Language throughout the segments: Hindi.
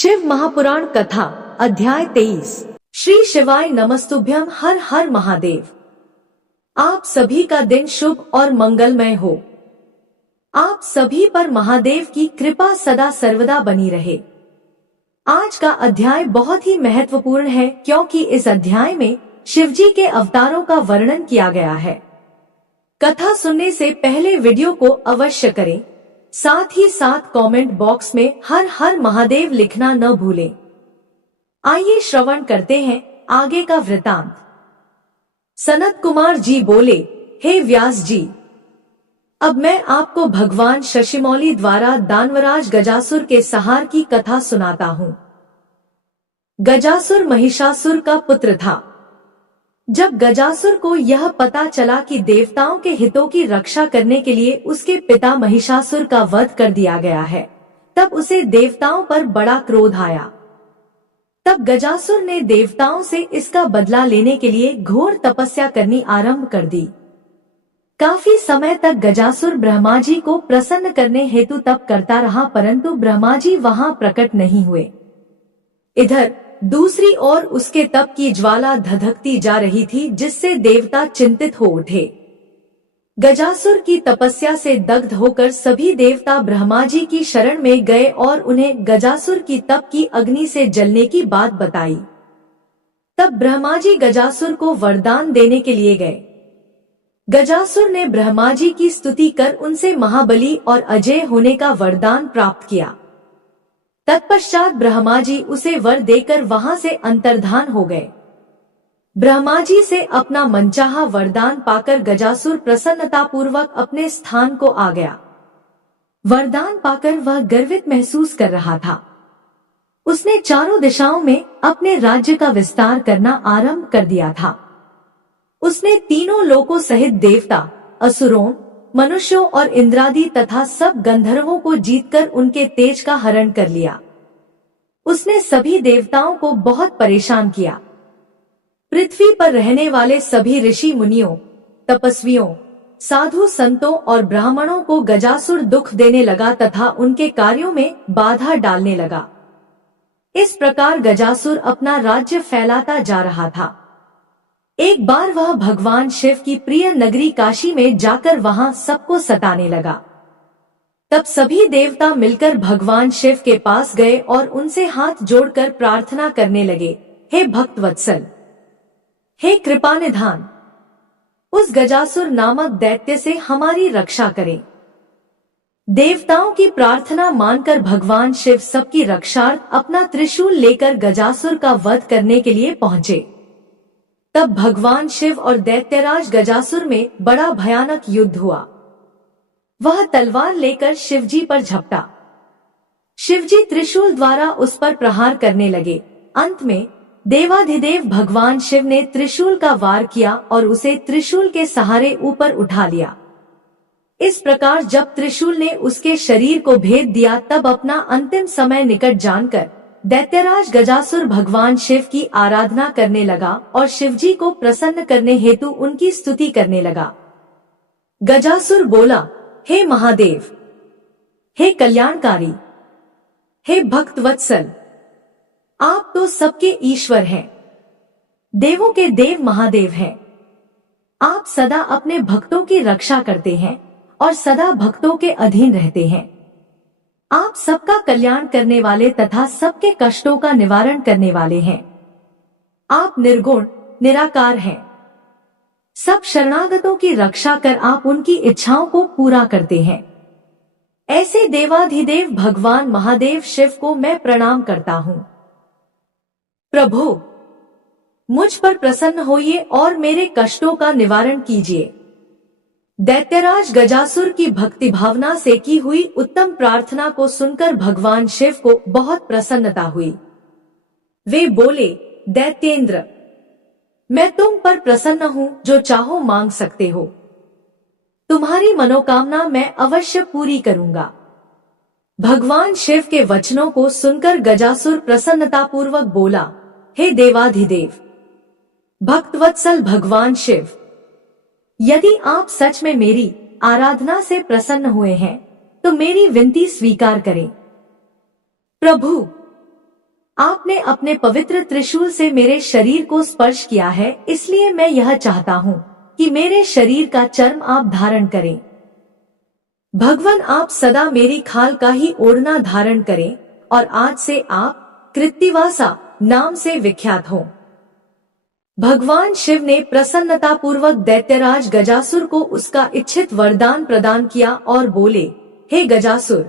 शिव महापुराण कथा अध्याय 23। श्री शिवाय नमस्तुभ्यम। हर हर महादेव। आप सभी का दिन शुभ और मंगलमय हो। आप सभी पर महादेव की कृपा सदा सर्वदा बनी रहे। आज का अध्याय बहुत ही महत्वपूर्ण है क्योंकि इस अध्याय में शिवजी के अवतारों का वर्णन किया गया है। कथा सुनने से पहले वीडियो को अवश्य करें, साथ ही साथ कमेंट बॉक्स में हर हर महादेव लिखना न भूलें। आइए श्रवण करते हैं आगे का वृतांत। सनत कुमार जी बोले, हे व्यास जी, अब मैं आपको भगवान शशिमौली द्वारा दानवराज गजासुर के संहार की कथा सुनाता हूँ। गजासुर महिषासुर का पुत्र था। जब गजासुर को यह पता चला कि देवताओं के हितों की रक्षा करने के लिए उसके पिता महिषासुर का वध कर दिया गया है, तब उसे देवताओं पर बड़ा क्रोध आया। तब गजासुर ने देवताओं से इसका बदला लेने के लिए घोर तपस्या करनी आरंभ कर दी। काफी समय तक गजासुर ब्रह्मा जी को प्रसन्न करने हेतु तप करता रहा, परंतु ब्रह्मा जी वहां प्रकट नहीं हुए। इधर दूसरी ओर उसके तप की ज्वाला धधकती जा रही थी, जिससे देवता चिंतित हो उठे। गजासुर की तपस्या से दग्ध होकर सभी देवता ब्रह्मा जी की शरण में गए और उन्हें गजासुर की तप की अग्नि से जलने की बात बताई। तब ब्रह्मा जी गजासुर को वरदान देने के लिए गए। गजासुर ने ब्रह्मा जी की स्तुति कर उनसे महाबली और अजय होने का वरदान प्राप्त किया। तत्पश्चात ब्रह्मा जी उसे वर देकर वहां से अंतर्धान हो गए। ब्रह्मा जी से अपना मनचाहा वरदान पाकर गजासुर प्रसन्नतापूर्वक अपने स्थान को आ गया। वरदान पाकर वह गर्वित महसूस कर रहा था। उसने चारों दिशाओं में अपने राज्य का विस्तार करना आरंभ कर दिया था। उसने तीनों लोकों सहित देवता, असुरों, मनुष्यों और इंद्रादि तथा सब गंधर्वों को जीतकर उनके तेज का हरण कर लिया। उसने सभी देवताओं को बहुत परेशान किया। पृथ्वी पर रहने वाले सभी ऋषि मुनियों, तपस्वियों, साधु संतों और ब्राह्मणों को गजासुर दुख देने लगा तथा उनके कार्यों में बाधा डालने लगा। इस प्रकार गजासुर अपना राज्य फैलाता जा रहा था। एक बार वह भगवान शिव की प्रिय नगरी काशी में जाकर वहां सबको सताने लगा। तब सभी देवता मिलकर भगवान शिव के पास गए और उनसे हाथ जोड़कर प्रार्थना करने लगे, हे भक्त वत्सल, हे कृपा निधान, उस गजासुर नामक दैत्य से हमारी रक्षा करें। देवताओं की प्रार्थना मानकर भगवान शिव सबकी रक्षार्थ अपना त्रिशूल लेकर गजासुर का वध करने के लिए पहुंचे। तब भगवान शिव और दैत्यराज गजासुर में बड़ा भयानक युद्ध हुआ। वह तलवार लेकर शिवजी पर झपटा। शिवजी त्रिशूल द्वारा उस पर प्रहार करने लगे। अंत में देवाधिदेव भगवान शिव ने त्रिशूल का वार किया और उसे त्रिशूल के सहारे ऊपर उठा लिया। इस प्रकार जब त्रिशूल ने उसके शरीर को भेद दिया, तब अपना अंतिम समय निकट जानकर दैत्यराज गजासुर भगवान शिव की आराधना करने लगा और शिवजी को प्रसन्न करने हेतु उनकी स्तुति करने लगा। गजासुर बोला, हे महादेव, हे कल्याणकारी, हे भक्त वत्सल, आप तो सबके ईश्वर हैं, देवों के देव महादेव हैं। आप सदा अपने भक्तों की रक्षा करते हैं और सदा भक्तों के अधीन रहते हैं। आप सबका कल्याण करने वाले तथा सबके कष्टों का निवारण करने वाले हैं। आप निर्गुण निराकार हैं। सब शरणागतों की रक्षा कर आप उनकी इच्छाओं को पूरा करते हैं। ऐसे देवाधिदेव भगवान महादेव शिव को मैं प्रणाम करता हूँ। प्रभु, मुझ पर प्रसन्न होइए और मेरे कष्टों का निवारण कीजिए। दैत्यराज गजासुर की भक्ति भावना से की हुई उत्तम प्रार्थना को सुनकर भगवान शिव को बहुत प्रसन्नता हुई। वे बोले, दैत्येंद्र, मैं तुम पर प्रसन्न हूँ, जो चाहो मांग सकते हो। तुम्हारी मनोकामना मैं अवश्य पूरी करूंगा। भगवान शिव के वचनों को सुनकर गजासुर प्रसन्नतापूर्वक बोला, हे देवाधिदेव भक्तवत्सल भगवान शिव, यदि आप सच में मेरी आराधना से प्रसन्न हुए हैं तो मेरी विनती स्वीकार करें। प्रभु, आपने अपने पवित्र त्रिशूल से मेरे शरीर को स्पर्श किया है, इसलिए मैं यह चाहता हूँ कि मेरे शरीर का चर्म आप धारण करें। भगवान, आप सदा मेरी खाल का ही ओढ़ना धारण करें और आज से आप कृत्तिवासा नाम से विख्यात हो। भगवान शिव ने प्रसन्नतापूर्वक दैत्यराज गजासुर को उसका इच्छित वरदान प्रदान किया और बोले, हे गजासुर,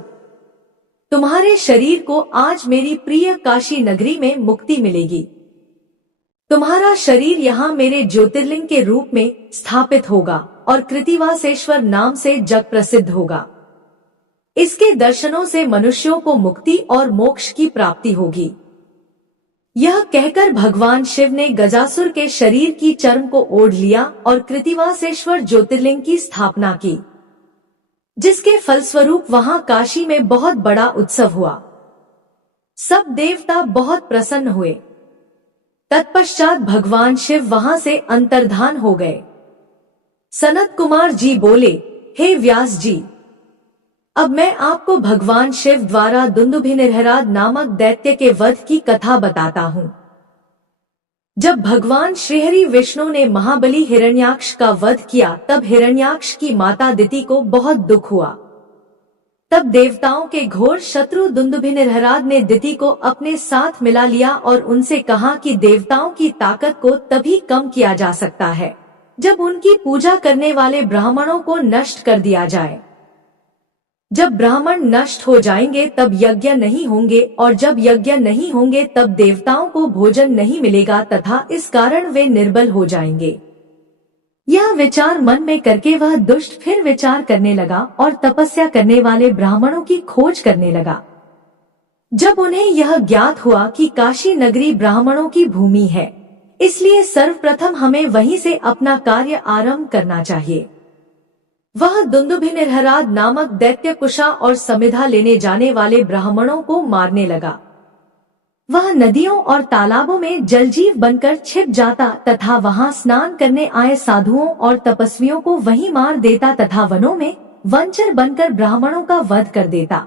तुम्हारे शरीर को आज मेरी प्रिय काशी नगरी में मुक्ति मिलेगी। तुम्हारा शरीर यहाँ मेरे ज्योतिर्लिंग के रूप में स्थापित होगा और कृत्तिवासेश्वर नाम से जग प्रसिद्ध होगा। इसके दर्शनों से मनुष्यों को मुक्ति और मोक्ष की प्राप्ति होगी। यह कहकर भगवान शिव ने गजासुर के शरीर की चर्म को ओढ़ लिया और कृत्तिवासेश्वर ज्योतिर्लिंग की स्थापना की, जिसके फलस्वरूप वहां काशी में बहुत बड़ा उत्सव हुआ। सब देवता बहुत प्रसन्न हुए। तत्पश्चात भगवान शिव वहां से अंतर्धान हो गए। सनत कुमार जी बोले, हे व्यास जी, अब मैं आपको भगवान शिव द्वारा दुंदुभिनिर्हराद नामक दैत्य के वध की कथा बताता हूँ। जब भगवान श्रीहरि विष्णु ने महाबली हिरण्याक्ष का वध किया, तब हिरण्याक्ष की माता दिति को बहुत दुख हुआ। तब देवताओं के घोर शत्रु दुंदुभिनिर्हराद ने दिति को अपने साथ मिला लिया और उनसे कहा कि देवताओं की ताकत को तभी कम किया जा सकता है जब उनकी पूजा करने वाले ब्राह्मणों को नष्ट कर दिया जाए। जब ब्राह्मण नष्ट हो जाएंगे तब यज्ञ नहीं होंगे, और जब यज्ञ नहीं होंगे तब देवताओं को भोजन नहीं मिलेगा तथा इस कारण वे निर्बल हो जाएंगे। यह विचार मन में करके वह दुष्ट फिर विचार करने लगा और तपस्या करने वाले ब्राह्मणों की खोज करने लगा। जब उन्हें यह ज्ञात हुआ कि काशी नगरी ब्राह्मणों की भूमि है, इसलिए सर्वप्रथम हमें वहीं से अपना कार्य आरंभ करना चाहिए। वह दुंदुभिनिर्हराद नामक दैत्य कुशा और समिधा लेने जाने वाले ब्राह्मणों को मारने लगा। वह नदियों और तालाबों में जलजीव बनकर छिप जाता तथा वहां स्नान करने आए साधुओं और तपस्वियों को वहीं मार देता तथा वनों में वनचर बनकर ब्राह्मणों का वध कर देता।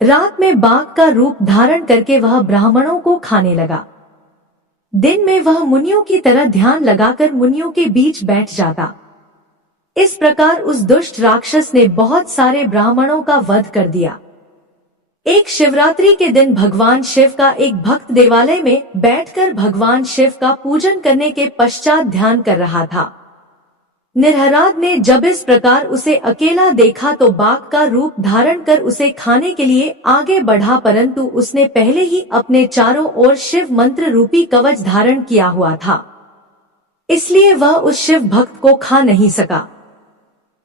रात में बाघ का रूप धारण करके वह ब्राह्मणों को खाने लगा। दिन में वह मुनियों की तरह ध्यान लगाकर मुनियों के बीच बैठ जाता। इस प्रकार उस दुष्ट राक्षस ने बहुत सारे ब्राह्मणों का वध कर दिया। एक शिवरात्रि के दिन भगवान शिव का एक भक्त देवालय में बैठकर भगवान शिव का पूजन करने के पश्चात ध्यान कर रहा था। निर्हराद ने जब इस प्रकार उसे अकेला देखा तो बाघ का रूप धारण कर उसे खाने के लिए आगे बढ़ा, परंतु उसने पहले ही अपने चारों ओर शिव मंत्र रूपी कवच धारण किया हुआ था, इसलिए वह उस शिव भक्त को खा नहीं सका।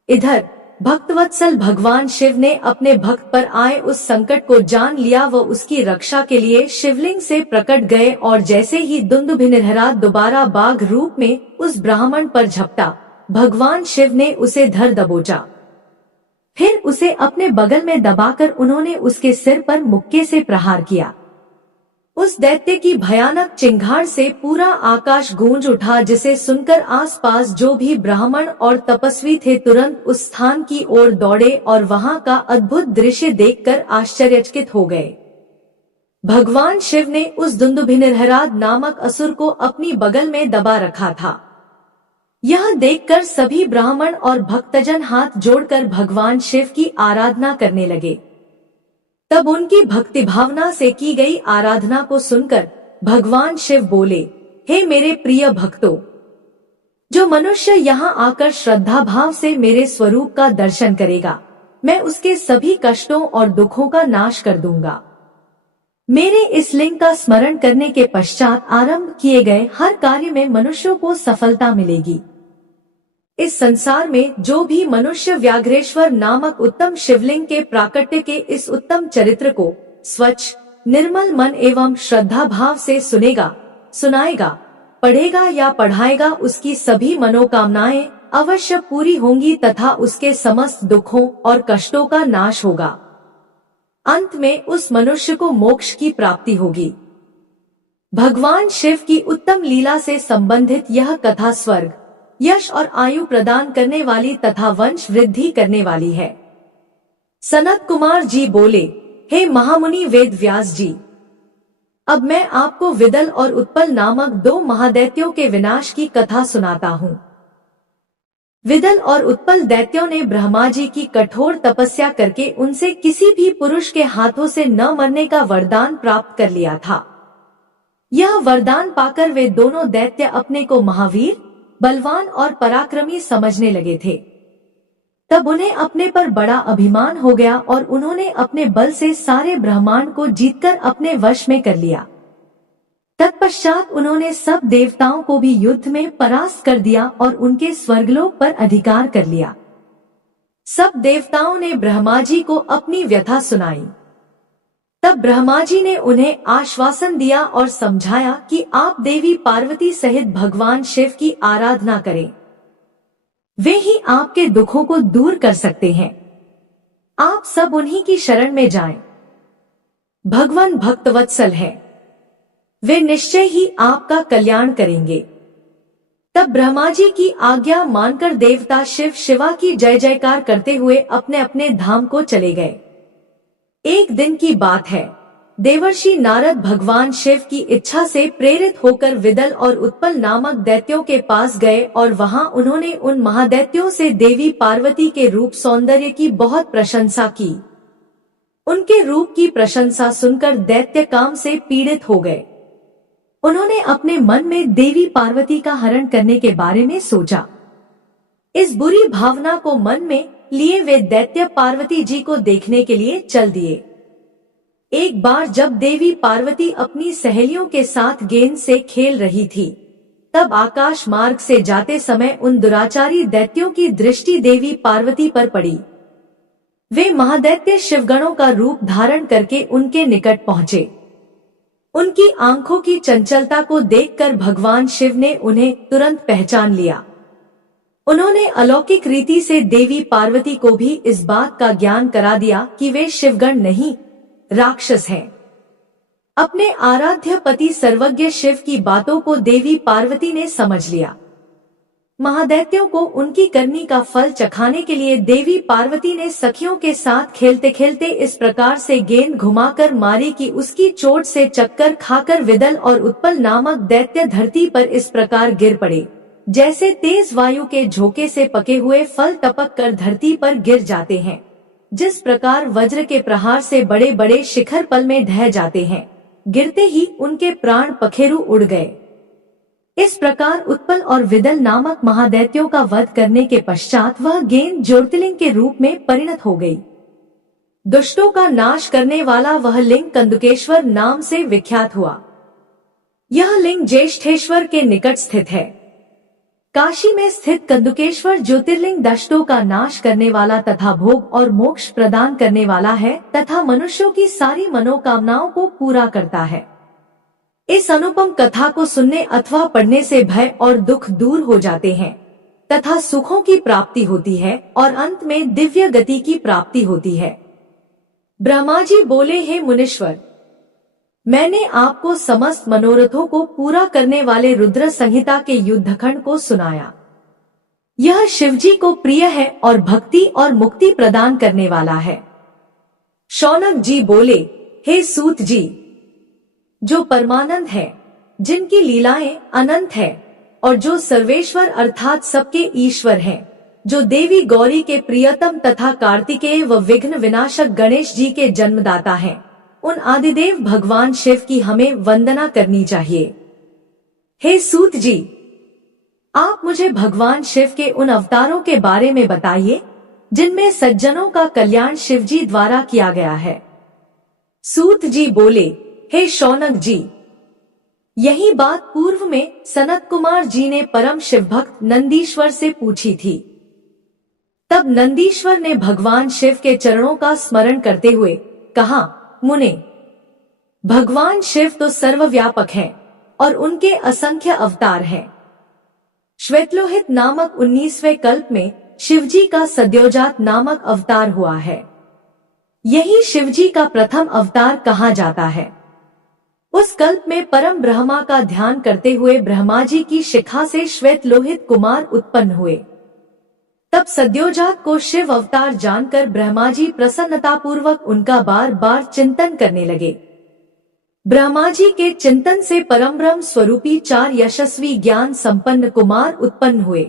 इधर भक्तवत्सल भगवान शिव ने अपने भक्त पर आए उस संकट को जान लिया। वह उसकी रक्षा के लिए शिवलिंग से प्रकट गए और जैसे ही दुंदुभिनिर्हराद दोबारा बाघ रूप में उस ब्राह्मण पर झपटा, भगवान शिव ने उसे धर दबोचा। फिर उसे अपने बगल में दबाकर उन्होंने उसके सिर पर मुक्के से प्रहार किया। उस दैत्य की भयानक चिंगार से पूरा आकाश गूंज उठा, जिसे सुनकर आसपास जो भी ब्राह्मण और तपस्वी थे तुरंत उस स्थान की ओर दौड़े और वहां का अद्भुत दृश्य देखकर आश्चर्यचकित हो गए। भगवान शिव ने उस दुंदुभिनिर्हराद नामक असुर को अपनी बगल में दबा रखा था। यह देखकर सभी ब्राह्मण और भक्तजन हाथ जोड़कर भगवान शिव की आराधना करने लगे। तब उनकी भक्ति भावना से की गई आराधना को सुनकर भगवान शिव बोले, हे मेरे प्रिय भक्तों, जो मनुष्य यहाँ आकर श्रद्धा भाव से मेरे स्वरूप का दर्शन करेगा, मैं उसके सभी कष्टों और दुखों का नाश कर दूंगा। मेरे इस लिंग का स्मरण करने के पश्चात आरंभ किए गए हर कार्य में मनुष्यों को सफलता मिलेगी। इस संसार में जो भी मनुष्य व्याघ्रेश्वर नामक उत्तम शिवलिंग के प्राकट्य के इस उत्तम चरित्र को स्वच्छ निर्मल मन एवं श्रद्धा भाव से सुनेगा, सुनाएगा, पढ़ेगा या पढ़ाएगा, उसकी सभी मनोकामनाएं अवश्य पूरी होंगी तथा उसके समस्त दुखों और कष्टों का नाश होगा। अंत में उस मनुष्य को मोक्ष की प्राप्ति होगी। भगवान शिव की उत्तम लीला से संबंधित यह कथा स्वर्ग, यश और आयु प्रदान करने वाली तथा वंश वृद्धि करने वाली है। सनत कुमार जी बोले, हे महामुनि वेद व्यास जी, अब मैं आपको विदल और उत्पल नामक दो महादैत्यों के विनाश की कथा सुनाता हूँ। विदल और उत्पल दैत्यों ने ब्रह्मा जी की कठोर तपस्या करके उनसे किसी भी पुरुष के हाथों से न मरने का वरदान प्राप्त कर लिया था। यह वरदान पाकर वे दोनों दैत्य अपने को महावीर, बलवान और पराक्रमी समझने लगे थे। तब उन्हें अपने पर बड़ा अभिमान हो गया और उन्होंने अपने बल से सारे ब्रह्मांड को जीतकर अपने वश में कर लिया। तत्पश्चात उन्होंने सब देवताओं को भी युद्ध में परास्त कर दिया और उनके स्वर्गलोक पर अधिकार कर लिया। सब देवताओं ने ब्रह्मा जी को अपनी व्यथा सुनाई। तब ब्रह्मा जी ने उन्हें आश्वासन दिया और समझाया कि आप देवी पार्वती सहित भगवान शिव की आराधना करें। वे ही आपके दुखों को दूर कर सकते हैं। आप सब उन्हीं की शरण में जाएं। भगवान भक्तवत्सल है, वे निश्चय ही आपका कल्याण करेंगे। तब ब्रह्मा जी की आज्ञा मानकर देवता शिव शिवा की जय जयकार करते हुए अपने अपने धाम को चले गए। एक दिन की बात है, देवर्षि नारद भगवान शिव की इच्छा से प्रेरित होकर विदल और उत्पल नामक दैत्यों के पास गए और वहां उन्होंने उन महादैत्यों से देवी पार्वती के रूप सौंदर्य की बहुत प्रशंसा की। उनके रूप की प्रशंसा सुनकर दैत्य काम से पीड़ित हो गए। उन्होंने अपने मन में देवी पार्वती का हरण करने के बारे में सोचा। इस बुरी भावना को मन में लिए वे दैत्य पार्वती जी को देखने के लिए चल दिए। एक बार जब देवी पार्वती अपनी सहेलियों के साथ गेंद से खेल रही थी, तब आकाश मार्ग से जाते समय उन दुराचारी दैत्यों की दृष्टि देवी पार्वती पर पड़ी। वे महादैत्य शिवगणों का रूप धारण करके उनके निकट पहुंचे। उनकी आंखों की चंचलता को देखकर भगवान शिव ने उन्हें तुरंत पहचान लिया। उन्होंने अलौकिक रीति से देवी पार्वती को भी इस बात का ज्ञान करा दिया कि वे शिवगण नहीं, राक्षस हैं। अपने आराध्य पति सर्वज्ञ शिव की बातों को देवी पार्वती ने समझ लिया। महादैत्यों को उनकी करनी का फल चखाने के लिए देवी पार्वती ने सखियों के साथ खेलते खेलते इस प्रकार से गेंद घुमाकर मारी कि उसकी चोट से चक्कर खाकर विदल और उत्पल नामक दैत्य धरती पर इस प्रकार गिर पड़े, जैसे तेज वायु के झोंके से पके हुए फल टपक कर धरती पर गिर जाते हैं। जिस प्रकार वज्र के प्रहार से बड़े बड़े शिखर पल में ढह जाते हैं, गिरते ही उनके प्राण पखेरु उड़ गए। इस प्रकार उत्पल और विदल नामक महादैत्यों का वध करने के पश्चात वह गेंद ज्योतिर्लिंग के रूप में परिणत हो गई। दुष्टों का नाश करने वाला वह लिंग कंदुकेश्वर नाम से विख्यात हुआ। यह लिंग ज्येष्ठेश्वर के निकट स्थित है। काशी में स्थित कंदुकेश्वर ज्योतिर्लिंग दुष्टों का नाश करने वाला तथा भोग और मोक्ष प्रदान करने वाला है तथा मनुष्यों की सारी मनोकामनाओं को पूरा करता है। इस अनुपम कथा को सुनने अथवा पढ़ने से भय और दुख दूर हो जाते हैं तथा सुखों की प्राप्ति होती है और अंत में दिव्य गति की प्राप्ति होती है। ब्रह्मा जी बोले, हे मुनीश्वर, मैंने आपको समस्त मनोरथों को पूरा करने वाले रुद्र संहिता के युद्धखंड को सुनाया। यह शिवजी को प्रिय है और भक्ति और मुक्ति प्रदान करने वाला है। शौनक जी बोले, हे सूत जी, जो परमानंद है, जिनकी लीलाएं अनंत है और जो सर्वेश्वर अर्थात सबके ईश्वर हैं, जो देवी गौरी के प्रियतम तथा कार्तिकेय व विघ्न विनाशक गणेश जी के जन्मदाता हैं, उन आदिदेव भगवान शिव की हमें वंदना करनी चाहिए। हे सूत जी, आप मुझे भगवान शिव के उन अवतारों के बारे में बताइए जिनमें सज्जनों का कल्याण शिवजी द्वारा किया गया है। सूत जी बोले, हे शौनक जी, यही बात पूर्व में सनत कुमार जी ने परम शिवभक्त नंदीश्वर से पूछी थी। तब नंदीश्वर ने भगवान शिव के चरणों का स्मरण करते हुए कहा, मुने, भगवान शिव तो सर्वव्यापक हैं और उनके असंख्य अवतार हैं। श्वेतलोहित नामक 19वें कल्प में शिवजी का सद्योजात नामक अवतार हुआ है। यही शिवजी का प्रथम अवतार कहा जाता है। उस कल्प में परम ब्रह्मा का ध्यान करते हुए ब्रह्मा जी की शिखा से श्वेतलोहित कुमार उत्पन्न हुए। तब सद्योजात को शिव अवतार जानकर ब्रह्मा जी प्रसन्नतापूर्वक उनका बार बार चिंतन करने लगे। ब्रह्मा जी के चिंतन से परम ब्रह्म स्वरूपी 4 यशस्वी ज्ञान संपन्न कुमार उत्पन्न हुए।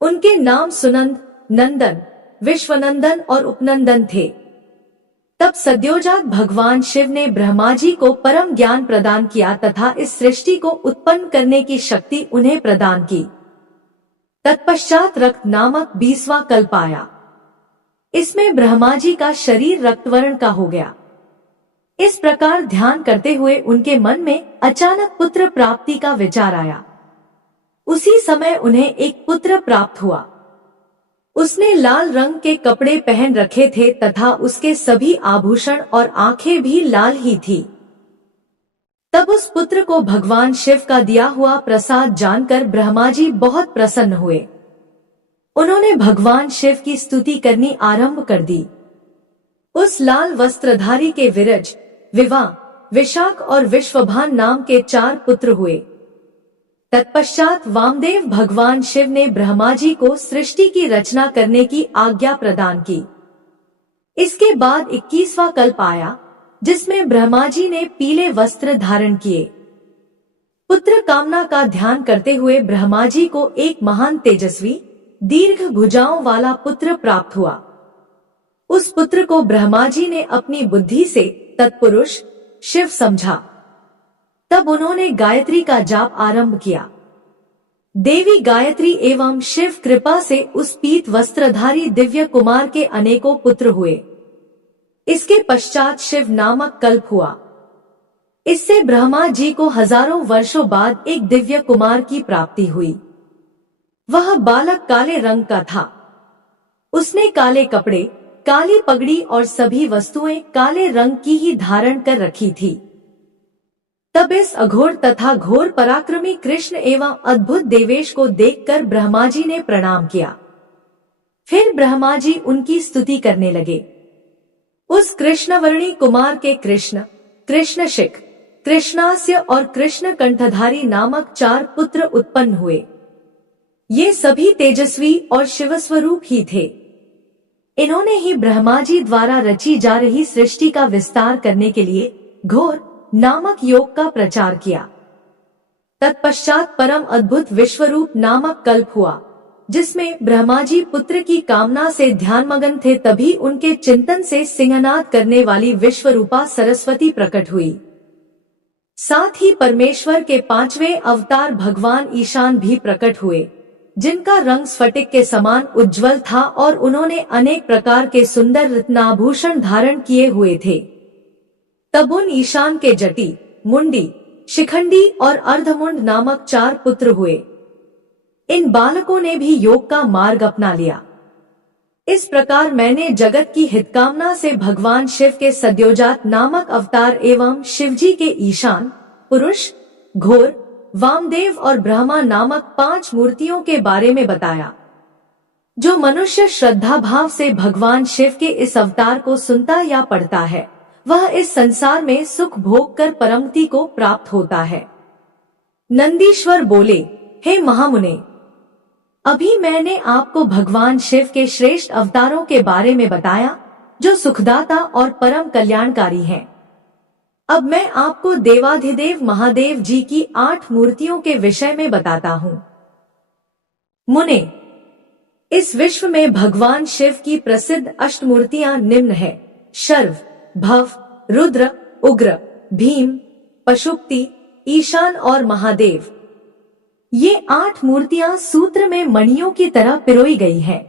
उनके नाम सुनंद, नंदन, विश्वनंदन और उपनंदन थे। तब सद्योजात भगवान शिव ने ब्रह्मा जी को परम ज्ञान प्रदान किया तथा इस सृष्टि को उत्पन्न करने की शक्ति उन्हें प्रदान की। तत्पश्चात रक्त नामक 20वां कल्प आया। इसमें ब्रह्मा जी का शरीर रक्तवर्ण का हो गया। इस प्रकार ध्यान करते हुए उनके मन में अचानक पुत्र प्राप्ति का विचार आया। उसी समय उन्हें एक पुत्र प्राप्त हुआ। उसने लाल रंग के कपड़े पहन रखे थे तथा उसके सभी आभूषण और आंखें भी लाल ही थी। तब उस पुत्र को भगवान शिव का दिया हुआ प्रसाद जानकर ब्रह्मा जी बहुत प्रसन्न हुए। उन्होंने भगवान शिव की स्तुति करनी आरंभ कर दी। उस लाल वस्त्रधारी के विरज, विवाह, विशाख और विश्वभान नाम के 4 पुत्र हुए। तत्पश्चात वामदेव भगवान शिव ने ब्रह्मा जी को सृष्टि की रचना करने की आज्ञा प्रदान की। इसके बाद 21वां कल्प आया, जिसमें ब्रह्मा जी ने पीले वस्त्र धारण किए। पुत्र कामना का ध्यान करते हुए ब्रह्मा जी को एक महान तेजस्वी, दीर्घ भुजाओं वाला पुत्र प्राप्त हुआ। उस पुत्र को ब्रह्मा जी ने अपनी बुद्धि से तत्पुरुष शिव समझा। तब उन्होंने गायत्री का जाप आरंभ किया। देवी गायत्री एवं शिव कृपा से उस पीत वस्त्रधारी दिव्य कुमार के अनेकों पुत्र हुए। इसके पश्चात शिव नामक कल्प हुआ। इससे ब्रह्मा जी को हजारों वर्षों बाद एक दिव्य कुमार की प्राप्ति हुई। वह बालक काले रंग का था। उसने काले कपड़े, काली पगड़ी और सभी वस्तुएं काले रंग की ही धारण कर रखी थी। तब इस अघोर तथा घोर पराक्रमी कृष्ण एवं अद्भुत देवेश को देखकर ब्रह्मा जी ने प्रणाम किया। फिर ब्रह्मा जी उनकी स्तुति करने लगे। उस कृष्णवर्णी कुमार के कृष्ण, कृष्णशिख, कृष्णास्य और कृष्ण कंठधारी नामक 4 पुत्र उत्पन्न हुए। ये सभी तेजस्वी और शिवस्वरूप ही थे। इन्होंने ही ब्रह्मा जी द्वारा रची जा रही सृष्टि का विस्तार करने के लिए घोर नामक योग का प्रचार किया। तत्पश्चात परम अद्भुत विश्वरूप नामक कल्प हुआ, जिसमें ब्रह्मा जी पुत्र की कामना से ध्यानमग्न थे। तभी उनके चिंतन से सिंहनाद करने वाली विश्वरूपा सरस्वती प्रकट हुई। साथ ही परमेश्वर के 5वें अवतार भगवान ईशान भी प्रकट हुए, जिनका रंग स्फटिक के समान उज्जवल था और उन्होंने अनेक प्रकार के सुंदर रत्नाभूषण धारण किए हुए थे। तब उन ईशान के जटी, मुंडी, शिखंडी और अर्धमुंड नामक 4 पुत्र हुए। इन बालकों ने भी योग का मार्ग अपना लिया। इस प्रकार मैंने जगत की हितकामना से भगवान शिव के सद्योजात नामक अवतार एवं शिवजी के ईशान, पुरुष, घोर, वामदेव और ब्रह्मा नामक 5 मूर्तियों के बारे में बताया। जो मनुष्य श्रद्धा भाव से भगवान शिव के इस अवतार को सुनता या पढ़ता है, वह इस संसार में सुख भोग कर परमगति को प्राप्त होता है। नंदीश्वर बोले, हे महामुने, अभी मैंने आपको भगवान शिव के श्रेष्ठ अवतारों के बारे में बताया, जो सुखदाता और परम कल्याणकारी हैं। अब मैं आपको देवाधिदेव महादेव जी की 8 मूर्तियों के विषय में बताता हूँ। मुने, इस विश्व में भगवान शिव की प्रसिद्ध अष्टमूर्तियां निम्न है: शर्व, भव, रुद्र, उग्र, भीम, पशुपति, ईशान और महादेव। ये 8 मूर्तियां सूत्र में मणियों की तरह पिरोई गई हैं।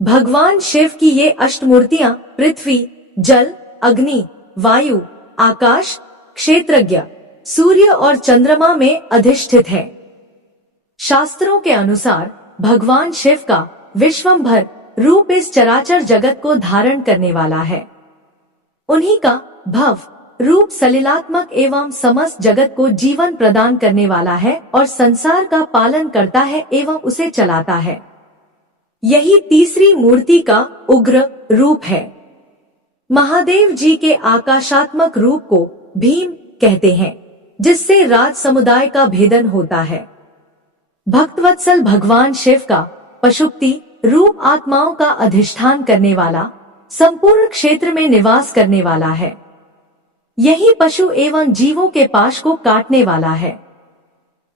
भगवान शिव की ये अष्टमूर्तियां पृथ्वी, जल, अग्नि, वायु, आकाश, क्षेत्रज्ञ, सूर्य और चंद्रमा में अधिष्ठित है। शास्त्रों के अनुसार भगवान शिव का विश्वंभर रूप इस चराचर जगत को धारण करने वाला है। उन्हीं का भव रूप सलिलात्मक एवं समस्त जगत को जीवन प्रदान करने वाला है और संसार का पालन करता है एवं उसे चलाता है। यही तीसरी मूर्ति का उग्र रूप है। महादेव जी के आकाशात्मक रूप को भीम कहते हैं, जिससे राज समुदाय का भेदन होता है। भक्तवत्सल भगवान शिव का पशुपति रूप आत्माओं का अधिष्ठान करने वाला, संपूर्ण क्षेत्र में निवास करने वाला है। यही पशु एवं जीवों के पाश को काटने वाला है।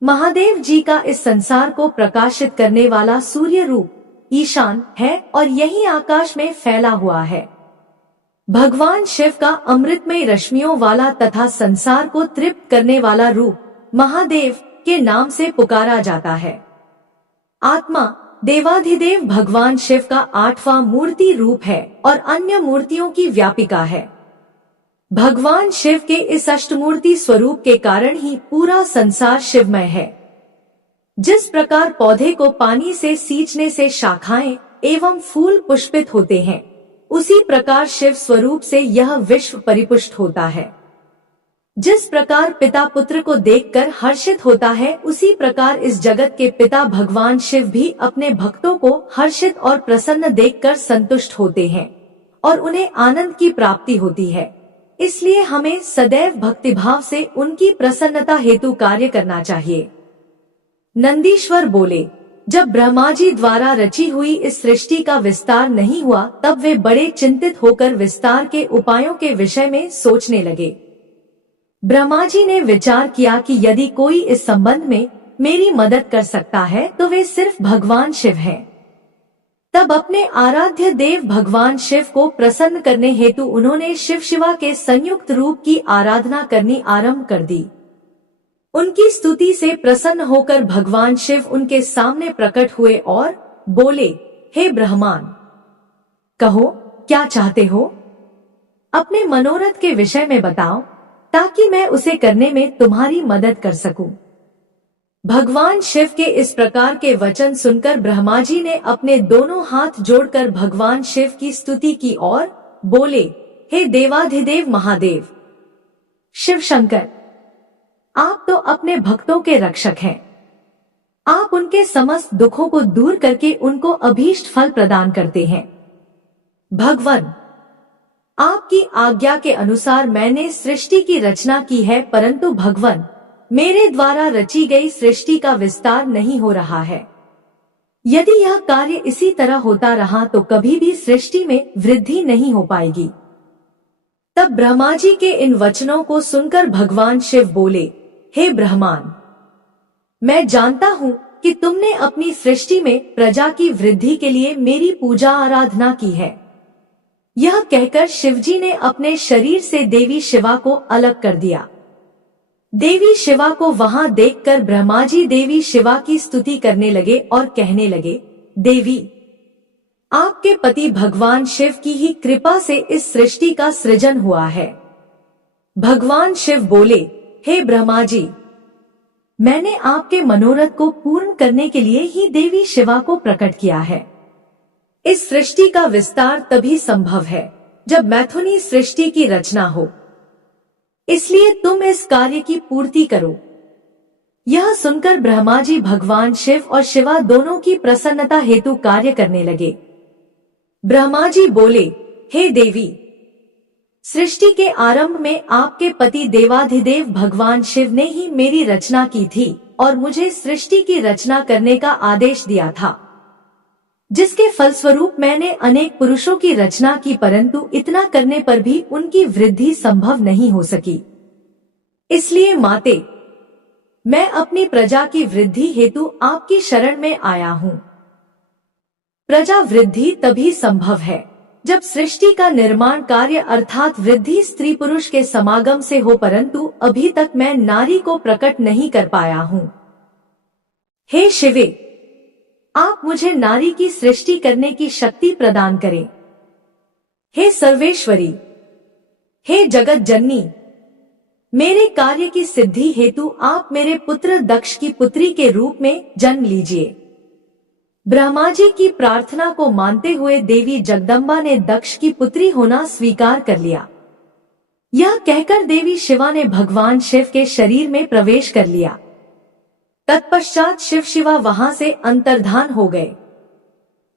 महादेव जी का इस संसार को प्रकाशित करने वाला सूर्य रूप ईशान है और यही आकाश में फैला हुआ है। भगवान शिव का अमृतमय रश्मियों वाला तथा संसार को तृप्त करने वाला रूप महादेव के नाम से पुकारा जाता है। आत्मा देवाधिदेव भगवान शिव का 8वां मूर्ति रूप है और अन्य मूर्तियों की व्यापिका है। भगवान शिव के इस अष्टमूर्ति स्वरूप के कारण ही पूरा संसार शिवमय है। जिस प्रकार पौधे को पानी से सींचने से शाखाएं एवं फूल पुष्पित होते हैं, उसी प्रकार शिव स्वरूप से यह विश्व परिपुष्ट होता है। जिस प्रकार पिता पुत्र को देखकर हर्षित होता है, उसी प्रकार इस जगत के पिता भगवान शिव भी अपने भक्तों को हर्षित और प्रसन्न देखकर संतुष्ट होते हैं और उन्हें आनंद की प्राप्ति होती है। इसलिए हमें सदैव भक्तिभाव से उनकी प्रसन्नता हेतु कार्य करना चाहिए। नंदीश्वर बोले, जब ब्रह्मा जी द्वारा रची हुई इस सृष्टि का विस्तार नहीं हुआ, तब वे बड़े चिंतित होकर विस्तार के उपायों के विषय में सोचने लगे। ब्रह्मा जी ने विचार किया कि यदि कोई इस संबंध में मेरी मदद कर सकता है तो वे सिर्फ भगवान शिव हैं। तब अपने आराध्य देव भगवान शिव को प्रसन्न करने हेतु उन्होंने शिव शिवा के संयुक्त रूप की आराधना करनी आरंभ कर दी। उनकी स्तुति से प्रसन्न होकर भगवान शिव उनके सामने प्रकट हुए और बोले, हे ब्रह्मान, कहो क्या चाहते हो? अपने मनोरथ के विषय में बताओ ताकि मैं उसे करने में तुम्हारी मदद कर सकूं। भगवान शिव के इस प्रकार के वचन सुनकर ब्रह्मा जी ने अपने दोनों हाथ जोड़कर भगवान शिव की स्तुति की और बोले, हे देवाधिदेव महादेव शिव शंकर, आप तो अपने भक्तों के रक्षक हैं। आप उनके समस्त दुखों को दूर करके उनको अभीष्ट फल प्रदान करते हैं। भगवान, आपकी आज्ञा के अनुसार मैंने सृष्टि की रचना की है, परंतु भगवान, मेरे द्वारा रची गई सृष्टि का विस्तार नहीं हो रहा है। यदि यह कार्य इसी तरह होता रहा तो कभी भी सृष्टि में वृद्धि नहीं हो पाएगी। तब ब्रह्मा जी के इन वचनों को सुनकर भगवान शिव बोले, हे ब्रह्मान, मैं जानता हूँ कि तुमने अपनी सृष्टि में प्रजा की वृद्धि के लिए मेरी पूजा आराधना की है। यह कहकर शिवजी ने अपने शरीर से देवी शिवा को अलग कर दिया। देवी शिवा को वहां देखकर ब्रह्मा जी देवी शिवा की स्तुति करने लगे और कहने लगे, देवी, आपके पति भगवान शिव की ही कृपा से इस सृष्टि का सृजन हुआ है। भगवान शिव बोले, हे ब्रह्मा जी, मैंने आपके मनोरथ को पूर्ण करने के लिए ही देवी शिवा को प्रकट किया है। इस सृष्टि का विस्तार तभी संभव है जब मैथुनी सृष्टि की रचना हो। इसलिए तुम इस कार्य की पूर्ति करो। यह सुनकर ब्रह्मा जी भगवान शिव और शिवा दोनों की प्रसन्नता हेतु कार्य करने लगे। ब्रह्मा जी बोले, हे देवी, सृष्टि के आरंभ में आपके पति देवाधिदेव भगवान शिव ने ही मेरी रचना की थी और मुझे सृष्टि की रचना करने का आदेश दिया था, जिसके फलस्वरूप मैंने अनेक पुरुषों की रचना की, परंतु इतना करने पर भी उनकी वृद्धि संभव नहीं हो सकी। इसलिए माते, मैं अपनी प्रजा की वृद्धि हेतु आपकी शरण में आया हूँ। प्रजा वृद्धि तभी संभव है जब सृष्टि का निर्माण कार्य अर्थात वृद्धि स्त्री पुरुष के समागम से हो, परंतु अभी तक मैं नारी को प्रकट नहीं कर पाया हूँ। हे शिवे, आप मुझे नारी की सृष्टि करने की शक्ति प्रदान करें। हे सर्वेश्वरी, हे जगत जननी, मेरे कार्य की सिद्धि हेतु आप मेरे पुत्र दक्ष की पुत्री के रूप में जन्म लीजिए। ब्रह्मा जी की प्रार्थना को मानते हुए देवी जगदम्बा ने दक्ष की पुत्री होना स्वीकार कर लिया। यह कहकर देवी शिवा ने भगवान शिव के शरीर में प्रवेश कर लिया। तत्पश्चात शिव शिवा वहां से अंतर्धान हो गए।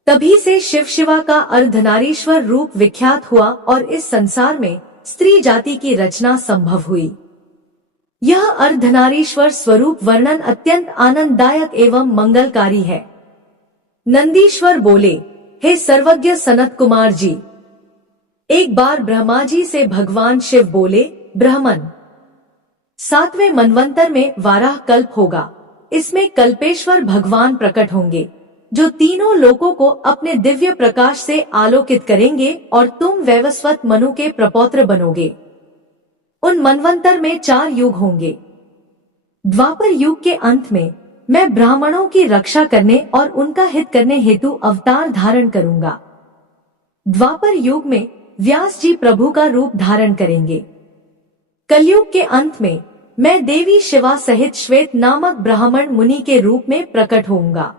तभी से शिव शिवा का अर्धनारीश्वर रूप विख्यात हुआ और इस संसार में स्त्री जाति की रचना संभव हुई। यह अर्धनारीश्वर स्वरूप वर्णन अत्यंत आनंददायक एवं मंगलकारी है। नंदीश्वर बोले, हे सर्वज्ञ सनत कुमार जी, एक बार ब्रह्मा जी से भगवान शिव बोले, ब्राह्मण। 7वें मनवंतर में वाराह कल्प होगा। इसमें कल्पेश्वर भगवान प्रकट होंगे, जो तीनों लोकों को अपने दिव्य प्रकाश से आलोकित करेंगे और तुम वैवस्वत मनु के प्रपौत्र बनोगे। उन मनवंतर में 4 युग होंगे। द्वापर युग के अंत में मैं ब्राह्मणों की रक्षा करने और उनका हित करने हेतु अवतार धारण करूंगा। द्वापर युग में व्यास जी प्रभु का रूप धारण करेंगे। कलयुग के अंत में मैं देवी शिवा सहित श्वेत नामक ब्राह्मण मुनि के रूप में प्रकट होऊंगा।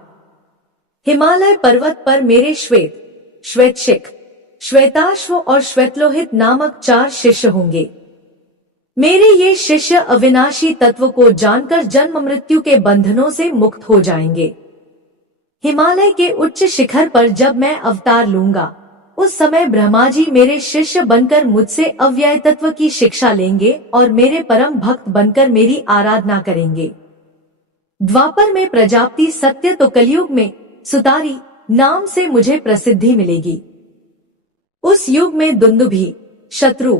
हिमालय पर्वत पर मेरे श्वेत, श्वेतशिख, श्वेताश्व और श्वेतलोहित नामक 4 शिष्य होंगे। मेरे ये शिष्य अविनाशी तत्व को जानकर जन्म मृत्यु के बंधनों से मुक्त हो जाएंगे। हिमालय के उच्च शिखर पर जब मैं अवतार लूंगा, उस समय ब्रह्मा जी मेरे शिष्य बनकर मुझसे अव्यय तत्व की शिक्षा लेंगे और मेरे परम भक्त बनकर मेरी आराधना करेंगे। द्वापर में प्रजापति सत्य तो कलयुग में सुतारी नाम से मुझे प्रसिद्धि मिलेगी। उस युग में दुंदुभि, शत्रु,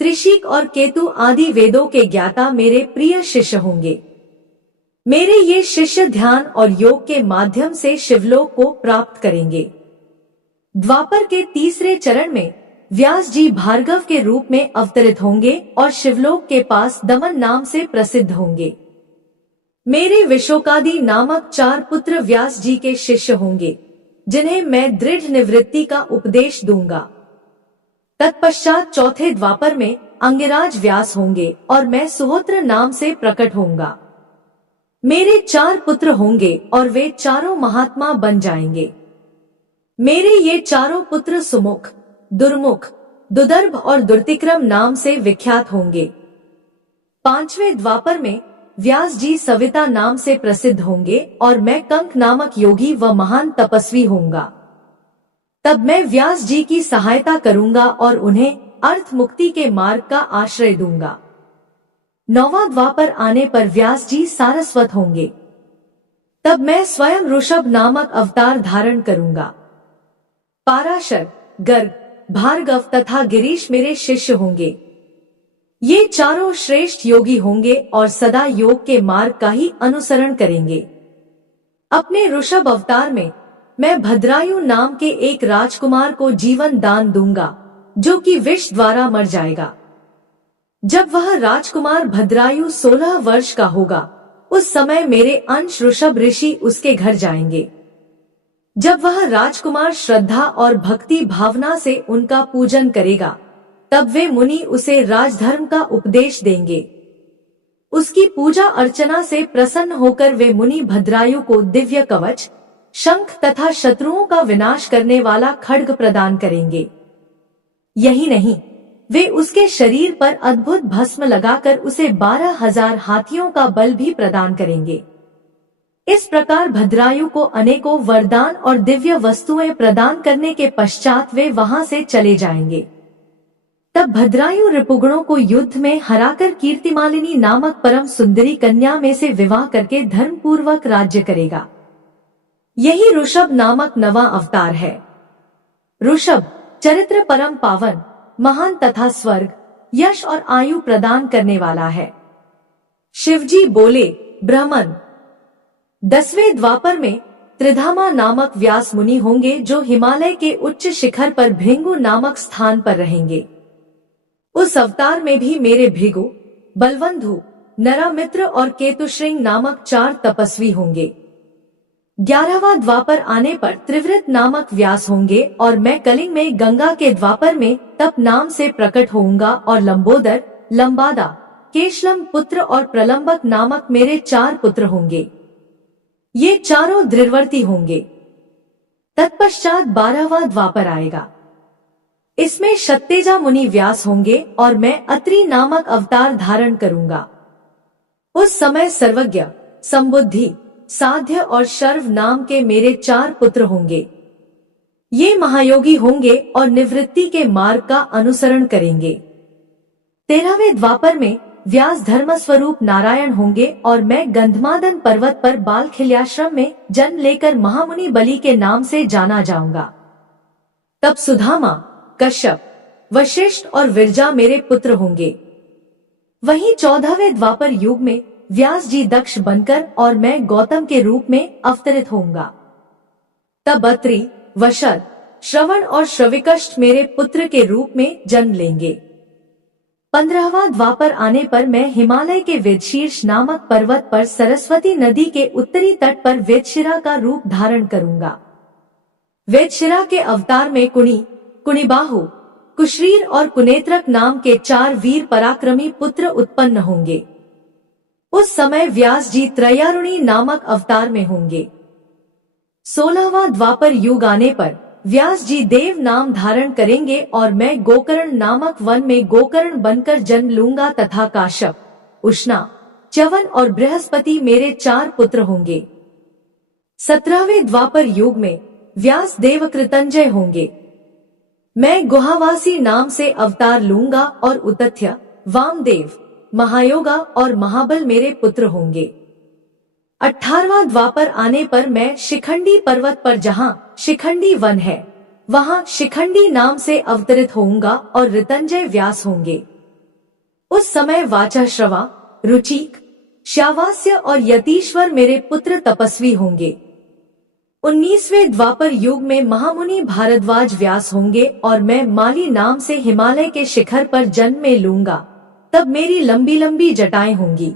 त्रिशीक और केतु आदि वेदों के ज्ञाता मेरे प्रिय शिष्य होंगे। मेरे ये शिष्य ध्यान और योग के माध्यम से शिवलोक को प्राप्त करेंगे। द्वापर के तीसरे चरण में व्यास जी भार्गव के रूप में अवतरित होंगे और शिवलोक के पास दमन नाम से प्रसिद्ध होंगे। मेरे विशोकादि नामक 4 पुत्र व्यास जी के शिष्य होंगे, जिन्हें मैं दृढ़ निवृत्ति का उपदेश दूंगा। तत्पश्चात चौथे द्वापर में अंगिराज व्यास होंगे और मैं सुहोत्र नाम से प्रकट होऊंगा। मेरे 4 पुत्र होंगे और वे चारों महात्मा बन जाएंगे। मेरे ये चारों पुत्र सुमुख, दुर्मुख, दुदर्भ और दुर्तिक्रम नाम से विख्यात होंगे। 5वें द्वापर में व्यास जी सविता नाम से प्रसिद्ध होंगे और मैं कंक नामक योगी व महान तपस्वी होऊंगा। तब मैं व्यास जी की सहायता करूंगा और उन्हें अर्थ मुक्ति के मार्ग का आश्रय दूंगा। 9वां द्वापर आने पर व्यास जी सारस्वत होंगे। तब मैं स्वयं ऋषभ नामक अवतार धारण करूंगा। पाराशर, गर्ग, भार्गव तथा गिरीश मेरे शिष्य होंगे। ये चारों श्रेष्ठ योगी होंगे और सदा योग के मार्ग का ही अनुसरण करेंगे। अपने ऋषभ अवतार में मैं भद्रायु नाम के एक राजकुमार को जीवन दान दूंगा, जो कि विष द्वारा मर जाएगा। जब वह राजकुमार भद्रायु 16 वर्ष का होगा, उस समय मेरे अंश ऋषभ ऋषि उसके घर जाएंगे। जब वह राजकुमार श्रद्धा और भक्ति भावना से उनका पूजन करेगा, तब वे मुनि उसे राजधर्म का उपदेश देंगे। उसकी पूजा अर्चना से प्रसन्न होकर वे मुनि भद्रायु को दिव्य कवच, शंख तथा शत्रुओं का विनाश करने वाला खड्ग प्रदान करेंगे। यही नहीं, वे उसके शरीर पर अद्भुत भस्म लगाकर उसे 12,000 हाथियों का बल भी प्रदान करेंगे। इस प्रकार भद्रायु को अनेकों वरदान और दिव्य वस्तुएं प्रदान करने के पश्चात वे वहां से चले जाएंगे। तब भद्रायु रिपुगणों को युद्ध में हराकर कीर्तिमालिनी नामक परम सुंदरी कन्या में से विवाह करके धर्म पूर्वक राज्य करेगा। यही ऋषभ नामक 9वां अवतार है। ऋषभ चरित्र परम पावन, महान तथा स्वर्ग, यश और आयु प्रदान करने वाला है। शिवजी बोले, ब्राह्मण। 10वें द्वापर में त्रिधामा नामक व्यास मुनि होंगे, जो हिमालय के उच्च शिखर पर भृंगु नामक स्थान पर रहेंगे। उस अवतार में भी मेरे भृगु, बलवंधु, नरामित्र और केतुश्रृंग नामक 4 तपस्वी होंगे। 11वां द्वापर आने पर त्रिवृत नामक व्यास होंगे और मैं कलिंग में गंगा के द्वापर में तप नाम से प्रकट होऊंगा और लंबोदर, लंबादा, केशलम पुत्र और प्रलंबक नामक मेरे 4 पुत्र होंगे। ये चारों दृढ़वर्ती होंगे। तत्पश्चात 12वां द्वापर आएगा। इसमें शत्तेजा मुनि व्यास होंगे और मैं अत्रि नामक अवतार धारण करूंगा। उस समय सर्वज्ञ, संबुद्धि, साध्य और शर्व नाम के मेरे 4 पुत्र होंगे। ये महायोगी होंगे और निवृत्ति के मार्ग का अनुसरण करेंगे। 13वें द्वापर में व्यास धर्म स्वरूप नारायण होंगे और मैं गंधमादन पर्वत पर बालखिल्याश्रम में जन्म लेकर महामुनि बलि के नाम से जाना जाऊंगा। तब सुधामा, कश्यप, वशिष्ठ और विरजा मेरे पुत्र होंगे। वहीं 14वें द्वापर युग में व्यास जी दक्ष बनकर और मैं गौतम के रूप में अवतरित होऊंगा। तब अत्रि, वशद, श्रवण और श्रविकष्ट मेरे पुत्र के रूप में जन्म लेंगे। 15वां द्वापर आने पर मैं हिमालय के वेदशीर्ष नामक पर्वत पर सरस्वती नदी के उत्तरी तट पर वेदशिरा का रूप धारण करूंगा। वेदशिरा के अवतार में कुणी, कुणिबाहु, कुशरीर और कुनेत्रक नाम के 4 वीर पराक्रमी पुत्र उत्पन्न होंगे। उस समय व्यास जी त्रयारुणी नामक अवतार में होंगे। 16वां द्वापर युग आने पर व्यास जी देव नाम धारण करेंगे और मैं गोकर्ण नामक वन में गोकर्ण बनकर जन्म लूंगा तथा काश्यप, उष्णा, च्यवन और बृहस्पति मेरे 4 पुत्र होंगे। 17वें द्वापर युग में व्यास देव कृतंजय होंगे। मैं गुहावासी नाम से अवतार लूंगा और उतथ्य, वामदेव, महायोगा और महाबल मेरे पुत्र होंगे। 18वां द्वापर आने पर मैं शिखंडी पर्वत पर जहां शिखंडी वन है वहां शिखंडी नाम से अवतरित होऊंगा और ऋतंजय व्यास होंगे। उस समय वाचाश्रवा, रुचिक, श्यावास्य और यतीश्वर मेरे पुत्र तपस्वी होंगे। 19वें द्वापर युग में महामुनि भारद्वाज व्यास होंगे और मैं माली नाम से हिमालय के शिखर पर जन्म में लूंगा। तब मेरी लंबी लंबी जटाएं होंगी।